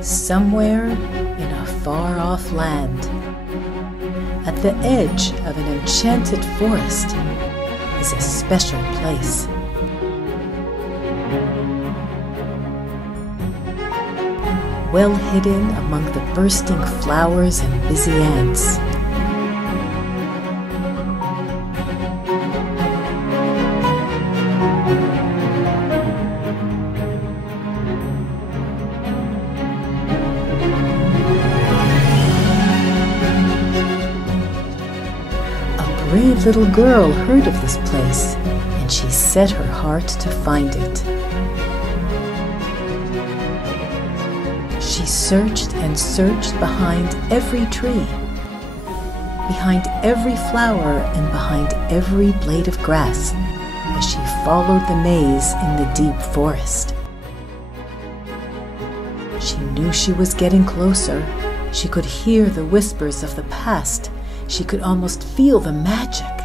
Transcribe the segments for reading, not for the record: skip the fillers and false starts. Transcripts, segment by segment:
somewhere in a far-off land, at the edge of an enchanted forest, is a special place. Well hidden among the bursting flowers and busy ants, a brave little girl heard of this place, and she set her heart to find it. She searched and searched behind every tree, behind every flower, and behind every blade of grass as she followed the maze in the deep forest. She knew she was getting closer. She could hear the whispers of the past. She could almost feel the magic.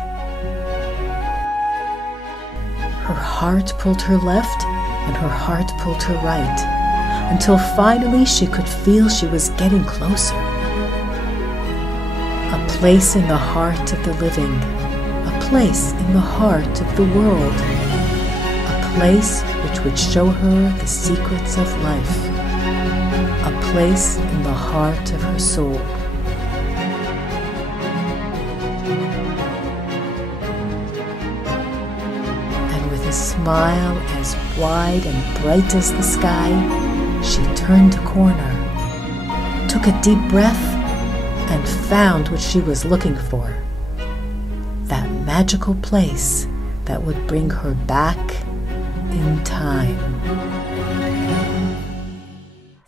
Her heart pulled her left, and her heart pulled her right, until finally she could feel she was getting closer. A place in the heart of the living, a place in the heart of the world, a place which would show her the secrets of life, a place in the heart of her soul. And with a smile as wide and bright as the sky, she turned a corner, took a deep breath, and found what she was looking for. That magical place that would bring her back in time.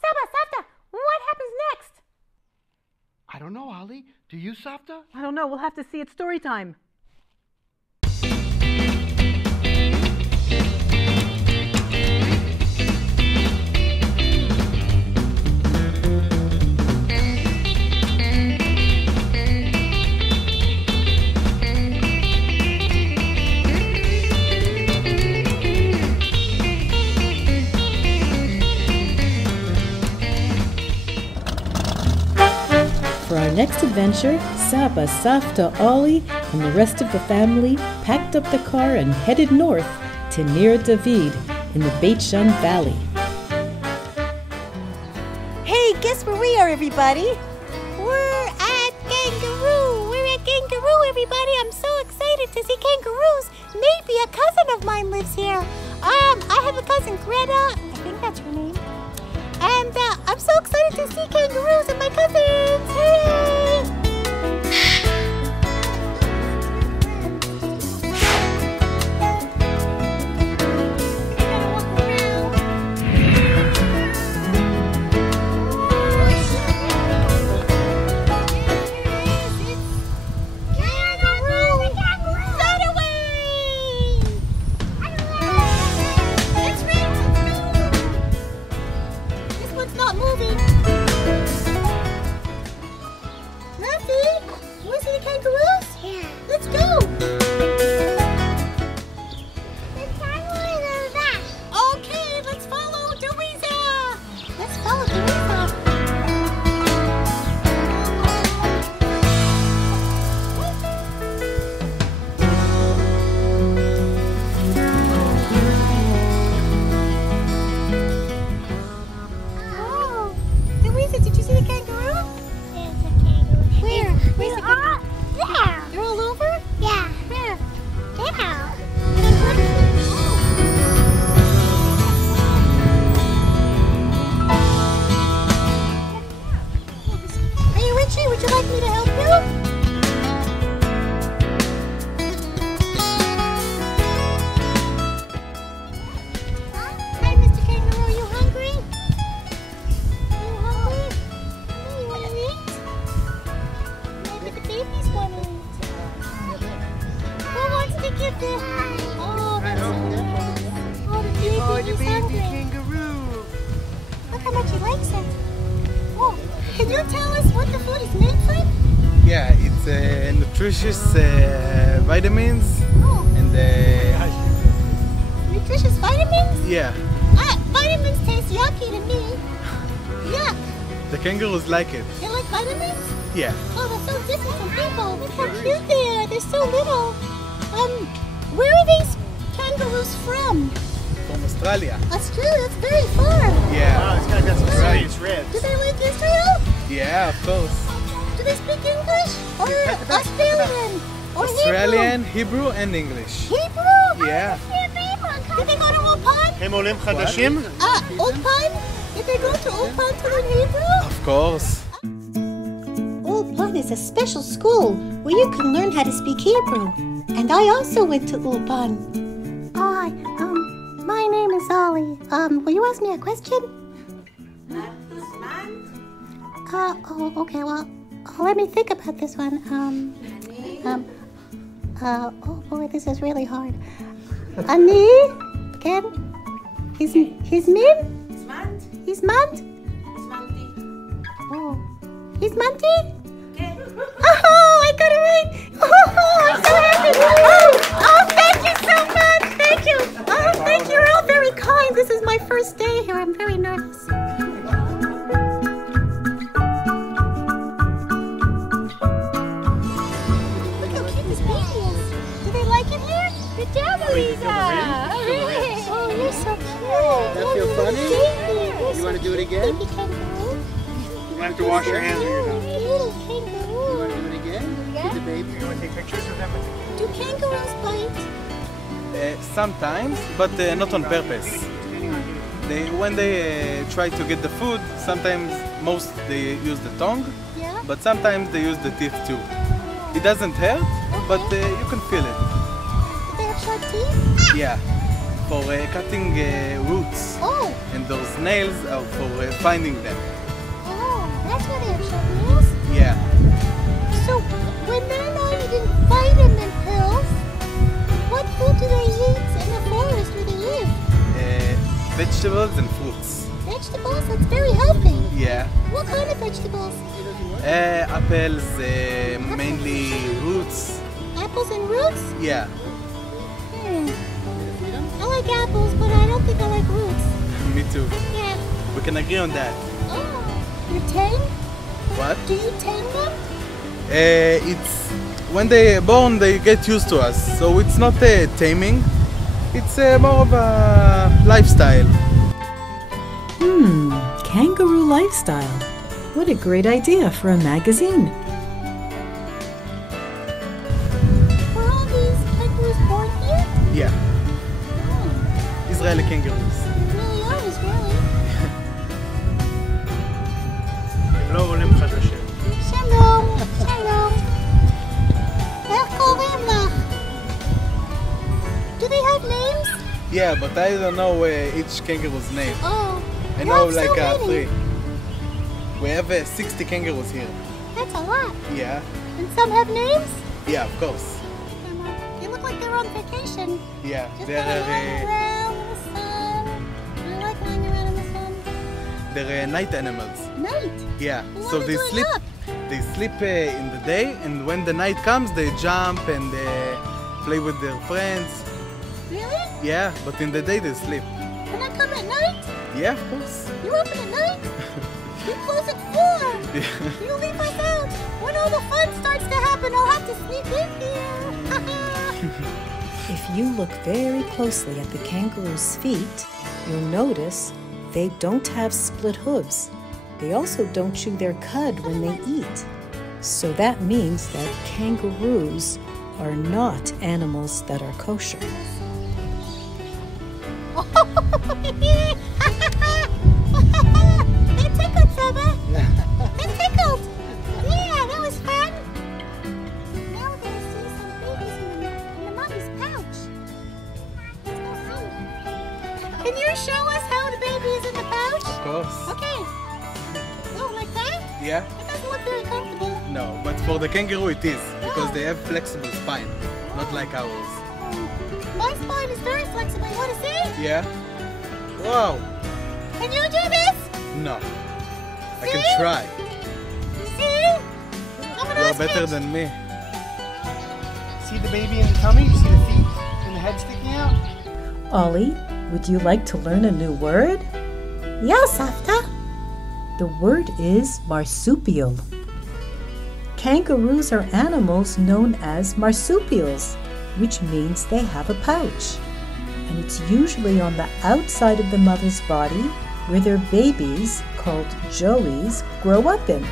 Safta, what happens next? I don't know, Ollie. Do you, Safta? I don't know. We'll have to see. It's story time. For our next adventure, Saba, Safta, Ollie, and the rest of the family packed up the car and headed north to Nir David in the Beit Shan Valley. Hey, guess where we are, everybody? We're at Gan Garoo. We're at Gan Garoo, everybody. I'm so excited to see kangaroos. Maybe a cousin of mine lives here. I have a cousin, Greta. I think that's her name. And I'm so excited to see kangaroos and my cousins! Hey! Oh, the baby kangaroo. Look how much he likes it. Oh, can you tell us what the food is made from? Yeah, it's nutritious vitamins and nutritious vitamins? yeah. Vitamins taste yucky to me. Yuck. The kangaroos like it. They like vitamins? Yeah. Oh, they're so different from people. Look how cute they are. They're so little. Where are these kangaroos from? From Australia. Australia, that's very far. Yeah. Wow, this guy got some Right. serious ribs. Do they like Israel? Yeah, of course. Do they speak English? Or Australian? Or Australian, Hebrew, and English. Hebrew? Yeah. Did they go to Ulpan? הם עולים חדשים? Ulpan? Did they go to Ulpan to learn Hebrew? Of course. Ulpan is a special school where you can learn how to speak Hebrew. And I also went to Ulpan. Hi, my name is Ollie. Will you ask me a question? Okay, well, let me think about this one. Oh boy, this is really hard. Ani? Ken? He's min? He's mant? Oh. He's Monty? Oh, I got it right. Oh, I'm so happy. Oh, thank you so much. Thank you. Oh, thank you. You're all very kind. This is my first day here. I'm very nervous. Look how cute this baby is. Do they like it here? Good job, Elisa. Oh, you're so cute. That feel funny? You want to do it again? Baby kangaroo. You have to wash your hands when you're done. Little kangaroo. You want to do it again? Yeah. The baby. You want to take pictures of them? Do kangaroos bite? Sometimes, but not on purpose. When they try to get the food, sometimes they use the tongue, Yeah. but sometimes they use the teeth too. It doesn't hurt, but you can feel it. Do they have sharp teeth? Yeah, for cutting roots, Oh, and those nails are for finding them. that's why they have sharp nails. Yeah, So, when they're not eating vitamin pills, what food do they eat in the forest where they live? vegetables and fruits. Vegetables? That's very healthy. Yeah, What kind of vegetables? apples, mainly roots. Apples and roots? Yeah, I like apples, but I don't think I like roots. me too. Yeah. We can agree on that. Oh, you tame? What? Do you tame them? It's when they are born, they get used to us. So it's not taming. It's more of a lifestyle. Kangaroo lifestyle. What a great idea for a magazine. Were all these kangaroos born here? Yeah, Oh, Israeli kangaroos. they really are Israeli. הם לא עולים חדשים. שלום, שלום. איך קוראים לך? Do they have names? Yeah, but I don't know each kangaroo's name. Oh, I you know have so like many. 3. We have 60 kangaroos here. That's a lot. Yeah, And some have names? yeah, of course. They look like they're on vacation. Yeah, Just they're kind of lying around in the sun. I like lying around in the sun. night animals. Night. Yeah, Why so do they they sleep. up? They sleep in the day, and when the night comes, they jump and play with their friends. Really? Yeah, but in the day they sleep. Can I come at night? Yeah, of course. You open at night? You close at 4. You leave us out. When all the fun starts to happen, I'll have to sneak in here. If you look very closely at the kangaroo's feet, you'll notice they don't have split hooves. They also don't chew their cud when they eat. So that means that kangaroos are not animals that are kosher. They tickled, Saba. They tickled. Yeah, that was fun. Now we're going to see some babies in the mommy's pouch. Let's go see. Can you show us how the baby is in the pouch? Of course. Okay. Oh, like that? Yeah? It doesn't look very comfortable. No, but for the kangaroo it is, because they have flexible spine, not like ours. My spine is very flexible. You want to see? Yeah? Wow! Can you do this? No. I can See? try. See? I'm an You are better ostrich. than me. See the baby in the tummy? You see the feet and the head sticking out? Ollie, would you like to learn a new word? Yes, Safta. The word is marsupial. Kangaroos are animals known as marsupials, which means they have a pouch. And it's usually on the outside of the mother's body where their babies, called joeys, grow up in.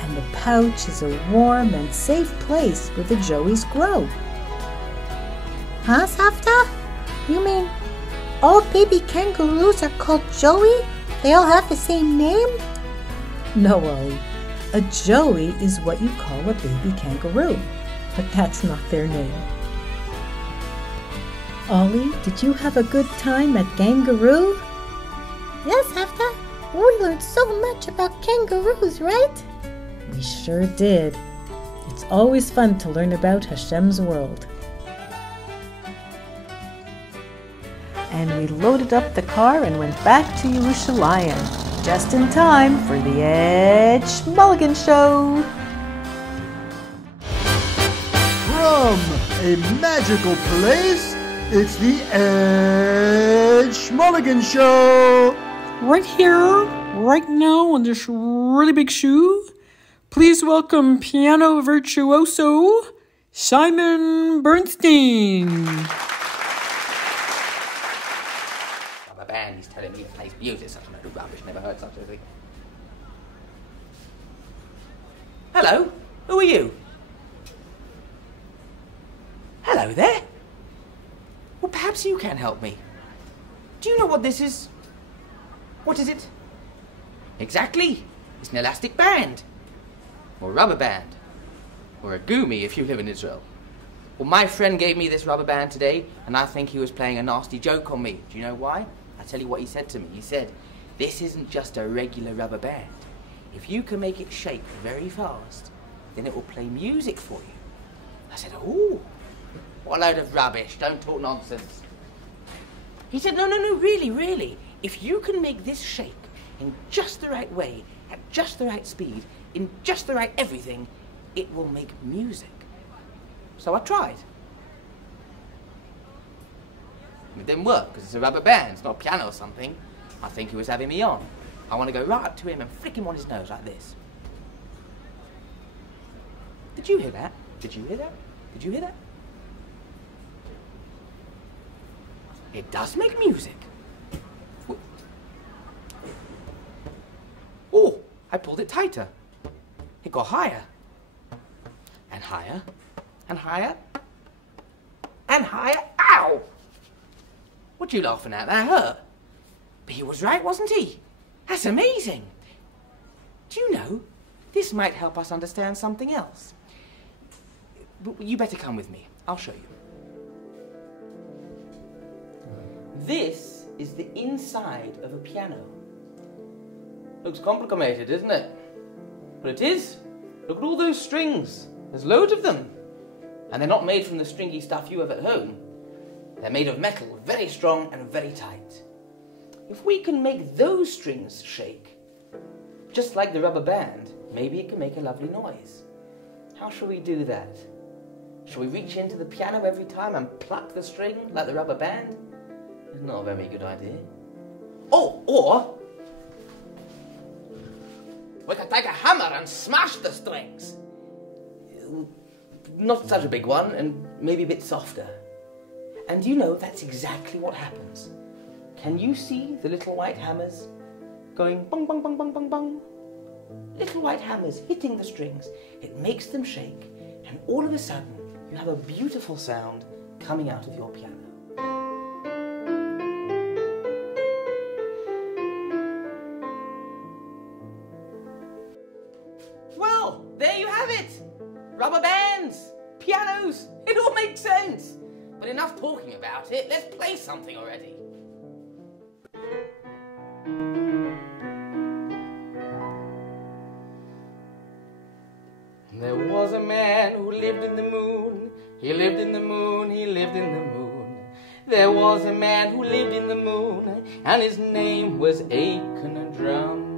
And the pouch is a warm and safe place where the joeys grow. Huh, Safta? You mean all baby kangaroos are called Joey? They all have the same name? No, Ollie. A joey is what you call a baby kangaroo, but that's not their name. Ollie, did you have a good time at Gan Garoo? Yes, Safta. We learned so much about kangaroos, right? We sure did. It's always fun to learn about Hashem's world. And we loaded up the car and went back to Yerushalayim, just in time for the Edge Mulligan Show. From a magical place, it's the Edge Mulligan Show. Right here, right now on this really big shoe, please welcome piano virtuoso Simon Bernstein. A band, he's telling me he plays music, such a load of rubbish, never heard such a thing. Hello, who are you? Hello there. Well, perhaps you can help me. Do you know what this is? What is it? Exactly. It's an elastic band. Or a rubber band. Or a gumi if you live in Israel. Well, my friend gave me this rubber band today, and I think he was playing a nasty joke on me. Do you know why? I'll tell you what he said to me. He said, this isn't just a regular rubber band. If you can make it shake very fast, then it will play music for you. I said, ooh, what a load of rubbish. Don't talk nonsense. He said, no, really. If you can make this shake in just the right way, at just the right speed, in just the right everything, it will make music. So I tried. It didn't work, because it's a rubber band, it's not a piano or something. I think he was having me on. I want to go right up to him and flick him on his nose like this. Did you hear that? Did you hear that? Did you hear that? It does make music. Oh, I pulled it tighter. It got higher. And higher. And higher. And higher. Ow! What are you laughing at? That hurt. But he was right, wasn't he? That's amazing. Do you know, this might help us understand something else. But you better come with me. I'll show you. This is the inside of a piano. Looks complicated, isn't it? But it is. Look at all those strings. There's loads of them. And they're not made from the stringy stuff you have at home. They're made of metal, very strong and very tight. If we can make those strings shake, just like the rubber band, maybe it can make a lovely noise. How shall we do that? Shall we reach into the piano every time and pluck the string like the rubber band? It's not a very good idea. Oh, or we could take a hammer and smash the strings. Not such a big one, and maybe a bit softer. And you know, that's exactly what happens. Can you see the little white hammers going bong, bong, bong, bong, bong, bong? Little white hammers hitting the strings. It makes them shake, and all of a sudden, you have a beautiful sound coming out of your piano. Well, there you have it. Rubber bands, pianos, it all makes sense. But enough talking about it, let's play something already. There was a man who lived in the moon. He lived in the moon, he lived in the moon. There was a man who lived in the moon, and his name was Acon Drum.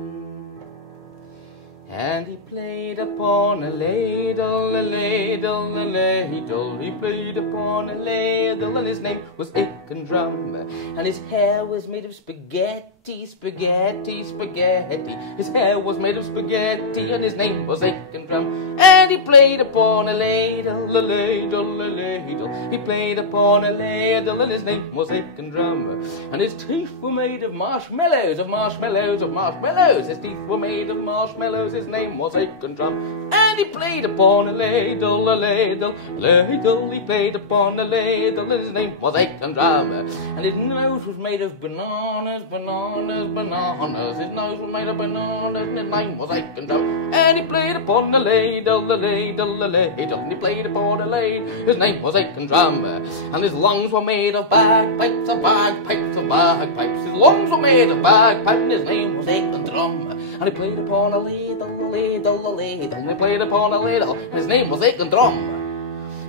And he played upon a ladle, a ladle, a ladle. He played upon a ladle, and his name was Acon second drum. And his hair was made of spaghetti, spaghetti, spaghetti. His hair was made of spaghetti, and his name was second drum. And he played upon a ladle, a ladle, a ladle. He played upon a ladle, and his name was second drum. And his teeth were made of marshmallows, of marshmallows, of marshmallows. His teeth were made of marshmallows, his name was second drum. And he played upon a ladle, a ladle, a ladle. He played upon a ladle, and his name was second drum. And his nose was made of bananas, bananas, bananas. His nose was made of bananas, and his name was second drum. And he played upon a ladle, a ladle, a ladle. And he played upon a ladle, his name was second drum. And his lungs were made of bagpipes, of bagpipes, of bagpipes. His lungs were made of bagpipes, and his name was second drum. And he played upon a ladle, a ladle, a ladle. And he played upon a ladle, and his name was second drum.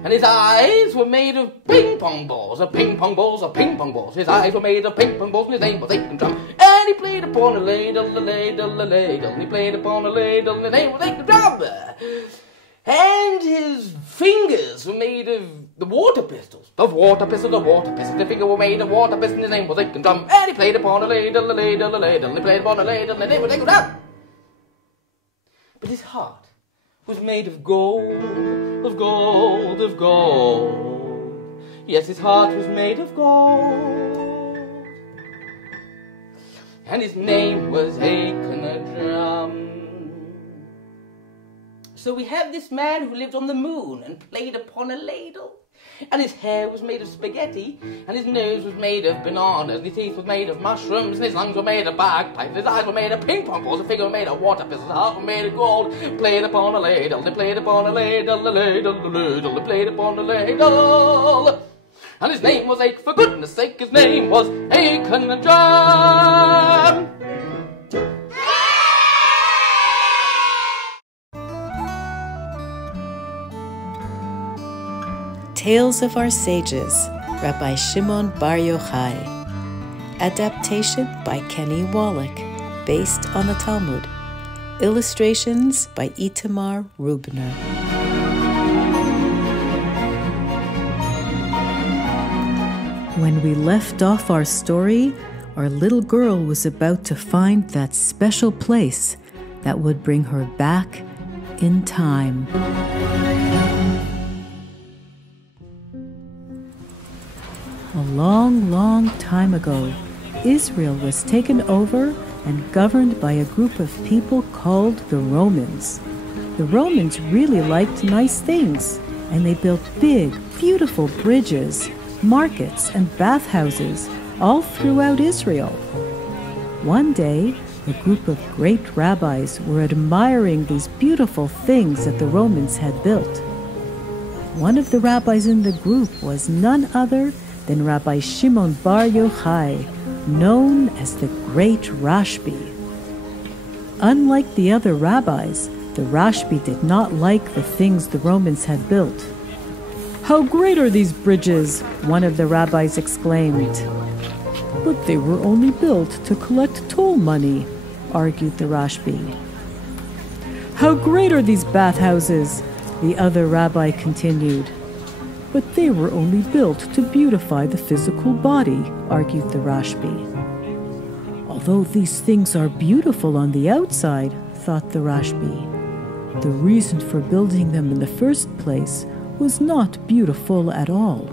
And his eyes were made of ping pong balls, of ping pong balls, of ping pong balls. His eyes were made of ping pong balls, and his name was second drum. And he played upon a ladle, a ladle, a ladle. And he played upon a ladle, and his name was second drum. And his fingers were made of the water pistols, of water pistols, of water pistols. The fingers were made of water pistols, and his name was second drum. And he played upon a ladle, a ladle, a ladle. And he played upon a ladle, and his name was second drum. But his heart was made of gold, of gold, of gold. Yes, his heart was made of gold. And his name was Achan a Drum. So we have this man who lived on the moon and played upon a ladle. And his hair was made of spaghetti, and his nose was made of bananas, and his teeth were made of mushrooms, and his lungs were made of bagpipes, his eyes were made of ping pong balls, his fingers were made of water pistols, his heart was made of gold. Played upon a ladle, they played upon a ladle, a ladle, a ladle, they played upon a ladle. And his name was Achan, for goodness sake, his name was Achan a Drum. Tales of Our Sages, Rabbi Shimon Bar Yochai. Adaptation by Kenny Wallach, based on the Talmud. Illustrations by Itamar Rubner. When we left off our story, our little girl was about to find that special place that would bring her back in time. A long, long time ago, Israel was taken over and governed by a group of people called the Romans. The Romans really liked nice things, and they built big, beautiful bridges, markets, and bathhouses all throughout Israel. One day, a group of great rabbis were admiring these beautiful things that the Romans had built. One of the rabbis in the group was none other than Rabbi Shimon Bar Yochai, known as the Great Rashbi. Unlike the other rabbis, the Rashbi did not like the things the Romans had built. "How great are these bridges!" one of the rabbis exclaimed. "But they were only built to collect toll money," argued the Rashbi. "How great are these bathhouses!" the other rabbi continued. "But they were only built to beautify the physical body," argued the Rashbi. "Although these things are beautiful on the outside," thought the Rashbi, "the reason for building them in the first place was not beautiful at all."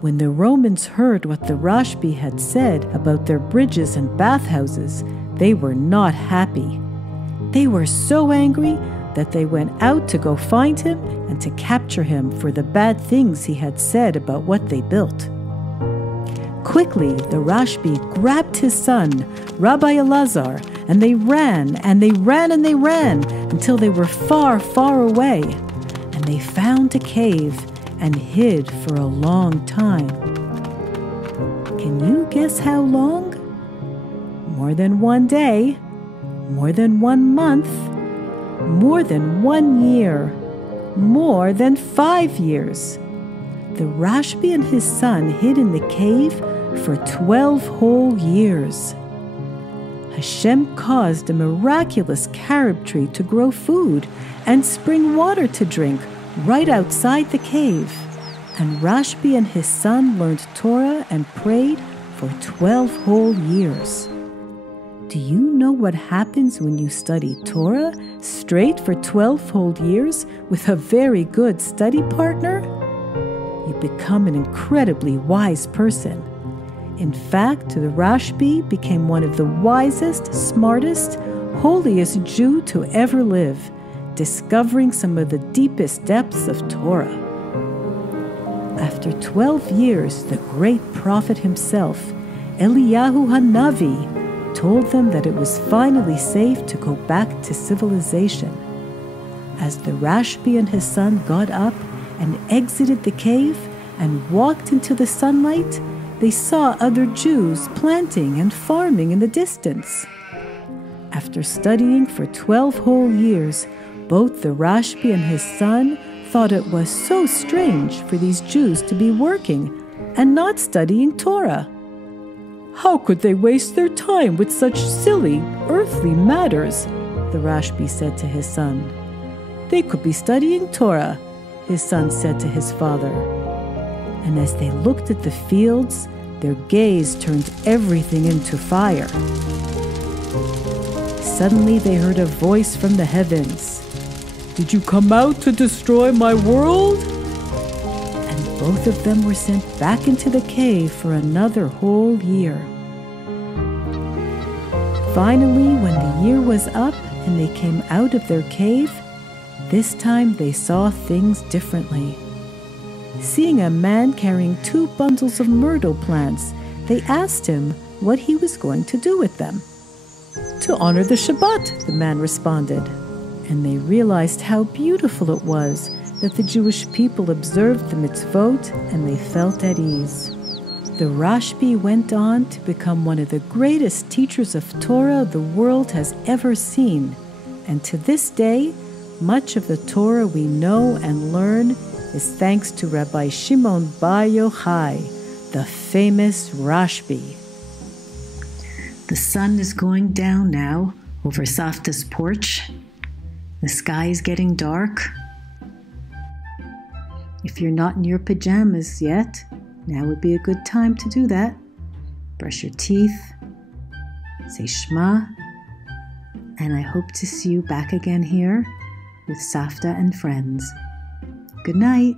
When the Romans heard what the Rashbi had said about their bridges and bathhouses, they were not happy. They were so angry that they went out to go find him and to capture him for the bad things he had said about what they built. Quickly, the Rashbi grabbed his son, Rabbi Elazar, and they ran, and they ran, and they ran, until they were far, far away. And they found a cave and hid for a long time. Can you guess how long? More than one day, more than 1 month, more than 1 year, more than 5 years. The Rashbi and his son hid in the cave for 12 whole years. Hashem caused a miraculous carob tree to grow food and spring water to drink right outside the cave. and Rashbi and his son learned Torah and prayed for 12 whole years. Do you know what happens when you study Torah straight for 12 whole years with a very good study partner? You become an incredibly wise person. In fact, the Rashbi became one of the wisest, smartest, holiest Jew to ever live, discovering some of the deepest depths of Torah. After 12 years, the great prophet himself, Eliyahu Hanavi, told them that it was finally safe to go back to civilization. As the Rashbi and his son got up and exited the cave and walked into the sunlight, they saw other Jews planting and farming in the distance. After studying for 12 whole years, both the Rashbi and his son thought it was so strange for these Jews to be working and not studying Torah. How could they waste their time with such silly, earthly matters? The Rashbi said to his son. They could be studying Torah, his son said to his father. And as they looked at the fields, their gaze turned everything into fire. Suddenly they heard a voice from the heavens. Did you come out to destroy my world? And both of them were sent back into the cave for another whole year. Finally, when the year was up and they came out of their cave, this time they saw things differently. Seeing a man carrying 2 bundles of myrtle plants, they asked him what he was going to do with them. To honor the Shabbat, the man responded. And they realized how beautiful it was that the Jewish people observed the mitzvot and they felt at ease. The Rashbi went on to become one of the greatest teachers of Torah the world has ever seen. And to this day, much of the Torah we know and learn is thanks to Rabbi Shimon Bar Yochai, the famous Rashbi. The sun is going down now over Safta's porch. The sky is getting dark. If you're not in your pajamas yet, now would be a good time to do that. Brush your teeth, say Shema, and I hope to see you back again here with Safta and friends. Good night.